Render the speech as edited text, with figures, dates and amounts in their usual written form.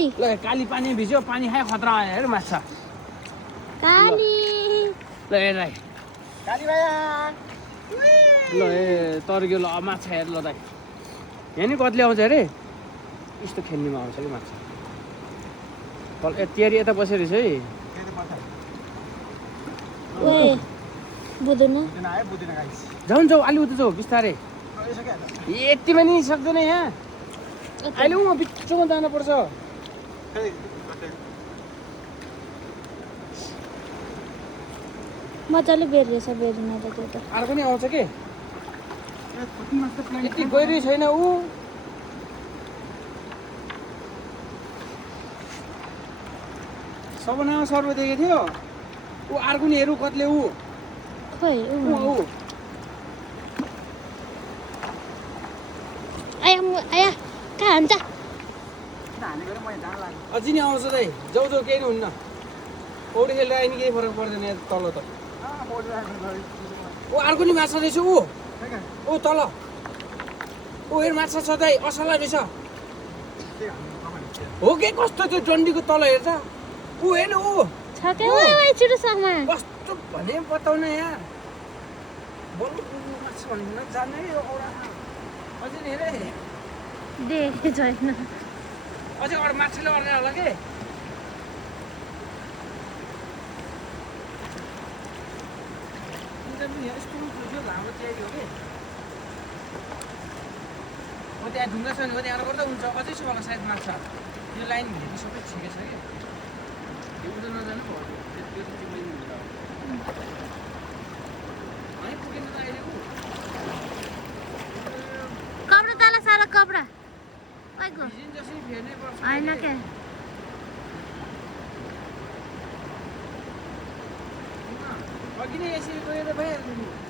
काली ल काली पानी भिज्यो पानी खायो खतरा आयो हेर माछा काली ल हेर राई काली भाया ल ए तर्क्यो ल माछा हेर ल दाइ यहाँ नि कतिले आउँछ अरे यस्तो खेल्नेमा आउँछ कि माछा तल तिहारी यता बसेर रहेछ है ओए बुझ्दैन बुझ्दैन आयो बुझ्दैन गाइस जाउँ जाउँ अलि उता जाऊ बिस्तारै यतिमा नि सक्दैन यहाँ अहिले म बिचमा जानुपर्छ मजाले बेरिएछ बेरिन त त्यो त अर्को नि आउँछ के यति गहिरो छैन ऊ सबना सर्व देखेको थियो ऊ अर्को नि हेरौँ कतिले ऊ खोइ ऊ आया कहाँ हान्छ अझै नि आउँछ दाइ जाउ जाउ केही हुन्न पौडी खेलेर आयो नि केही फरक पर्दैन यहाँ तल त ऊ अर्को नि माछा रहेछ ऊ तल ऊ हेर माछा छ दाइ असला रहेछ हो के कस्तो त्यो डन्डीको तल हेर्छ ऊ हेर्न ऊ छ के ओए छिटो समा कस्तो भने बताउन यहाँ बल्ल माछा भन्नु जाने यो औरा अझै नि हेरे देखे छैन अझै अरू माछाले अर्ने होला के यस्तो लामो तयारी हो कि हो त्यहाँ ढुङ्गा छ भने हो त्यहाँबाट गर्दा हुन्छ अझै छ होला सायद माछा यो लाइन भेटी सबै ठिकै छ कि यो उता नजानु भयो त्यो त तिमीले नि हुन्छ है पुगेन त अहिले कपडा तल सारा कपडा ओइको भिजिन जसरी फेर्नै पर्छ हैन के अघि नै यसरी गएर भइहाल्छ नि